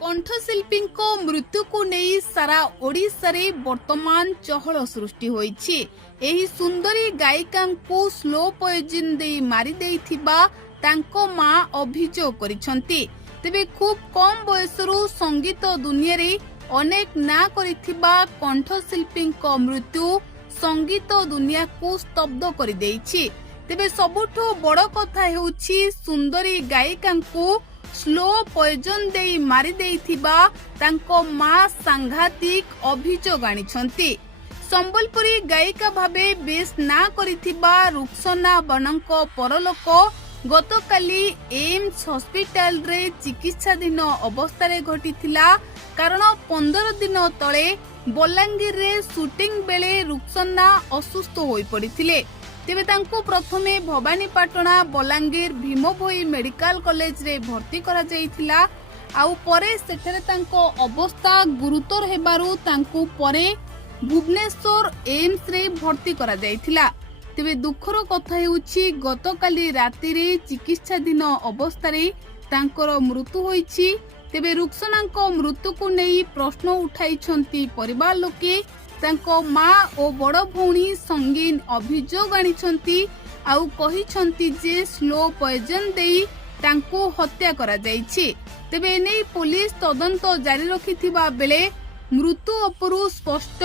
कंठशिल्पी मृत्यु को नहीं सारा ओडिशा रे वर्तमान चहल सृष्टि होईछि। एही सुंदरी गायिका को स्लो पॉइजन दे मारी देइथिबा तांको मां अभियोग करिसंती। तेबे खूब कम बयसरू संगीत दुनिया रे अनेक ना करिथिबा कंठशिल्पी मृत्यु संगीत दुनिया को स्तब्ध कर देइछि। तेबे सबुठो बड़ कथा हेउछि सुंदरी गायिका को स्लो पॉइजन दे मारी देइथिबा तांको मां सांघातिक अभियोग आनिछंती। संबलपुरी गायिका भाबे बेस ना करिथिबा रुक्सना बनंको परलोक गतकाली एम्स हॉस्पिटल रे चिकित्साधीन अवस्था रे घटिथिला। कारण 15 दिन तले बलांगीर रे शूटिंग बेले रुक्सना असुस्थ होई पड़िथिले। तेबे तांको प्रथमे भवानीपाटना बलांगीर भीमभोई मेडिकल कॉलेज रे भर्ती करा जाइथिला। आउ परे सेठरे तांको अवस्था गुरुतर हेबारु तांको परे भुवनेश्वर एम्स रे भर्ती करा जाइथिला। तेबे दुखर कथा हेउछि गतकाली राति रे चिकित्साधीन अवस्था रे तांकर मृत्यु होईछि। तेबे रुक्सनाको मृत्यु को नहीं प्रश्न उठाइछंती परिवार लोके। तांको मां ओ बड़ भौणी संगीन अभियोग आनिछंती। आउ कहिछंती जे स्लो पॉइजन देई तांको हत्या करा जाइछि। तेबे एनै पुलिस तदंत जारी रखिथिबा बेले मृत्यु उपरु स्पष्ट